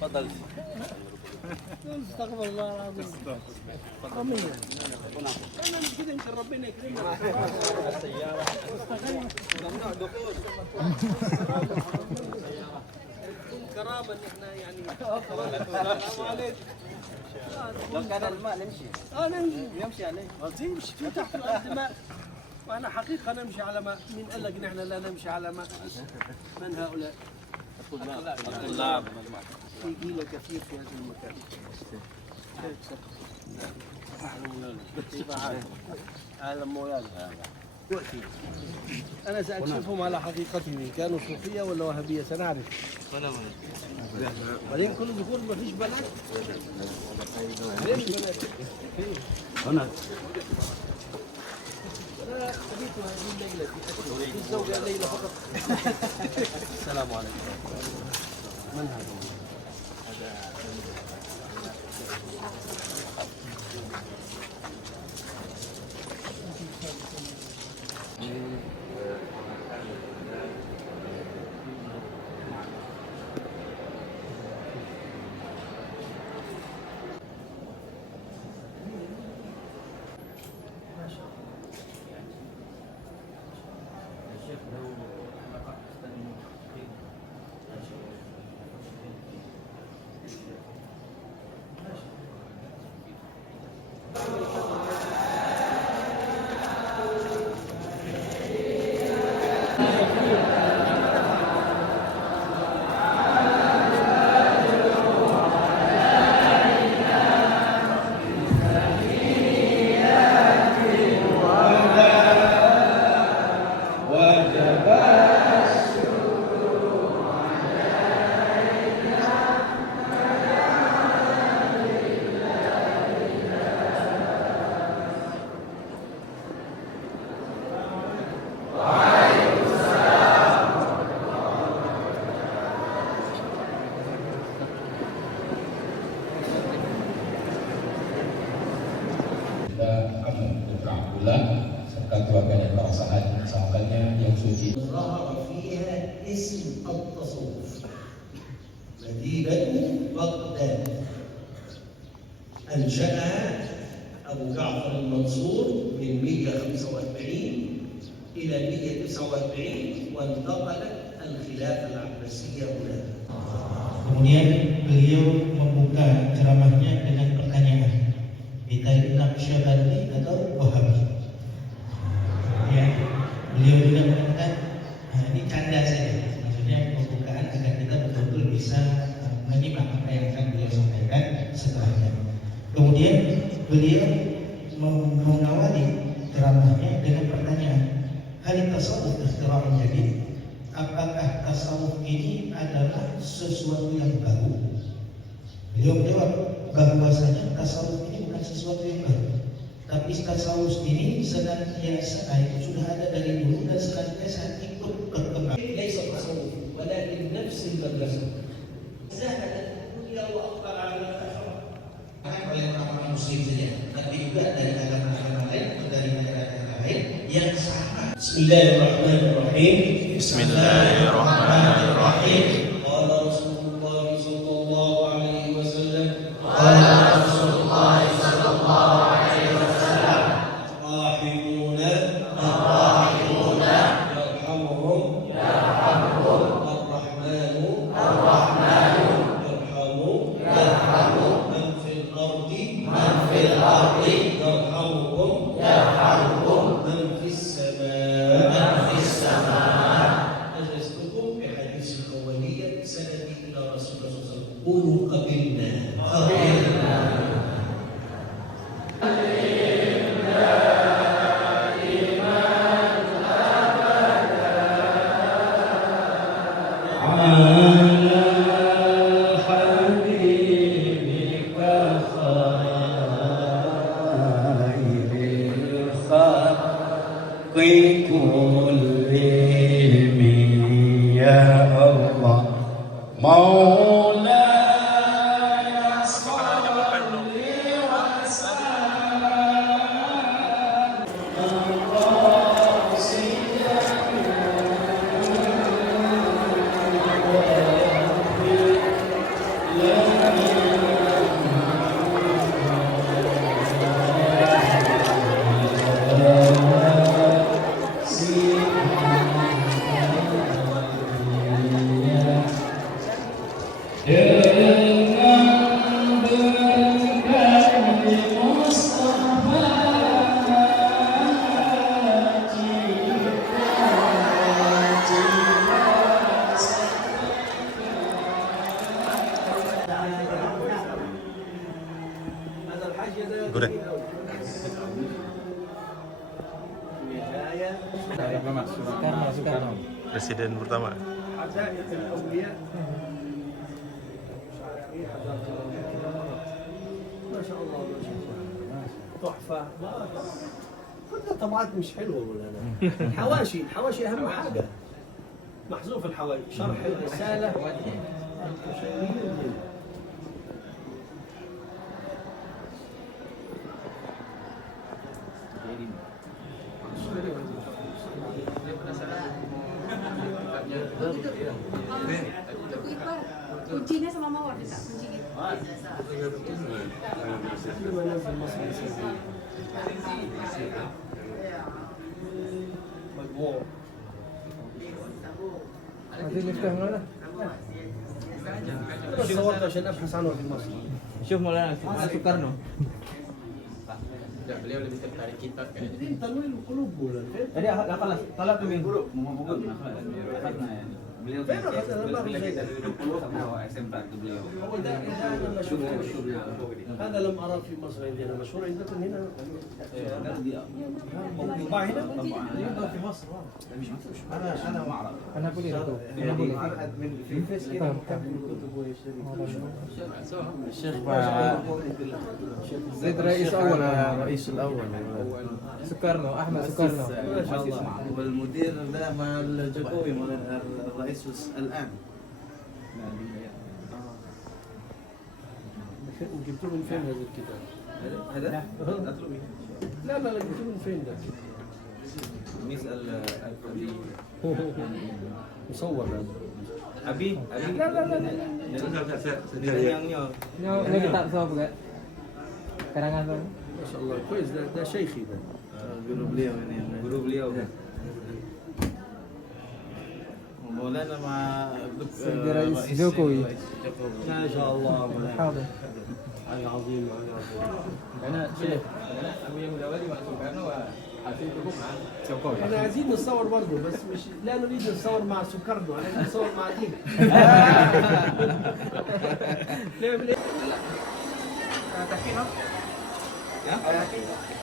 تفضل. استغفر الله العظيم. قومية. أنا مش كده يمكن ربنا يكرمنا. السيارة. ممنوع دخول. كرامة إن إحنا يعني. السلام عليكم. لو كان الماء نمشي. نمشي عليه. نمشي في تحت الأرض ماء. وأنا حقيقة نمشي على ماء. مين قال لك نحن لا نمشي على ماء؟ من هؤلاء؟ الطلاب. في جيل كثير في هذا المكان. عالم مولانا. أنا سأكشفهم على حقيقتهم إن كانوا صوفية ولا وهابية سنعرف. بعدين كل ذكور ما فيش بنات. ليش بنات؟ هنا. أنا أبيت هذه الليلة في الزوجة ليلة فقط. السلام عليكم. من هذا؟ keluarganya para sahabatnya yang suci. Zahara fiha ism at-tasawuf. Madinatu Baghdad. أنشأها أبو جعفر المنصور من 145 إلى 149 وانتقلت الخلافة العباسية هناك. Kemudian beliau membuka ceramahnya dengan pertanyaan, kita Naqsyabandi atau Wahabi? Ya, beliau juga mengatakan, ini canda saja, maksudnya pembukaan agar kita betul-betul bisa menyimak apa yang akan beliau sampaikan setelahnya. Kemudian beliau mengawali ceramahnya dengan pertanyaan, hal tasawuf ikhtira'un jadid? Apakah tasawuf ini adalah sesuatu yang baru? Beliau menjawab bahwasanya tasawuf ini bukan sesuatu yang baru, tapi tasawuf ini senantiasa sudah ada dari dulu dan senantiasa ikut berkembang. ليس تصوف ولكن نفس المدرسة. زهدت الدنيا وأقبل على الآخرة. oleh orang-orang muslim saja, tapi juga dari agama-agama lain atau dari negara-negara lain yang sama. Bismillahirrahmanirrahim. Bismillahirrahmanirrahim. Qala Rasulullah sallallahu alaihi wasallam. Qala Rasulullah sallallahu alaihi wasallam. Rahimuna rahimuna yarhamuhum yarhamuhum ar-rahmanu ar-rahmanu yarhamu yarhamu man fil ardi yarhamuhum yarhamuhum man fis samaa أجلستكم بحديث الأولية سندي إلى رسول الله صلى الله عليه وسلم قولوا قبلنا Soekarno. Presiden pertama. عزائم الأولياء ما شاء الله ما شاء الله تحفة كلها طبعات مش حلوة مولانا. الحواشي أهم حاجة. محذوف الحواشي شرح الرسالة Kuncinya sama mawar bisa kunci gitu. Masih Miftah mana? صورت عشان ابحث عنه في مصر. Syuf Maulana Soekarno. Beliau lebih tertarik kitab kayaknya. دين تنوير القلوب ولا فين؟ Jadi خلاص طلبت من guru mau buku akhadna yani. Beliau Fena akhadna baru dari زي 20 sama SMP itu beliau. هو ده انا ما شفته هذا لم اراه في مصر عندنا مشهور عندكم هنا يطبع هنا يبقى في مصر انا ما اعرف Anak kuliah itu. Anak kuliah. معهد من في فيس كده مكمل الكتب ويشتري الشيخ زيد رئيس أول الرئيس الأول سوكارنو أحمد سوكارنو. ما شاء الله والمدير ده مع الجوكوي الرئيس الآن جبتوه من فين هذا الكتاب؟ هذا لا جبتوه من فين ده؟ نسأل أبي مصور هذا أبي Ini kita sob gak? Karangan sob. ما شاء الله كويس ده شيخي ده guru beliau مولانا مع رئيس جوكوي. ما شاء الله حاضر. حاجة عظيمة karena Syekh Abu Yahya Dawali مع سوكارنو وحسيبكم مع Jokowi. احنا عايزين نتصور برضه بس مش لا نريد نتصور مع سكرنا احنا نريد نتصور مع دين نعمل ايه؟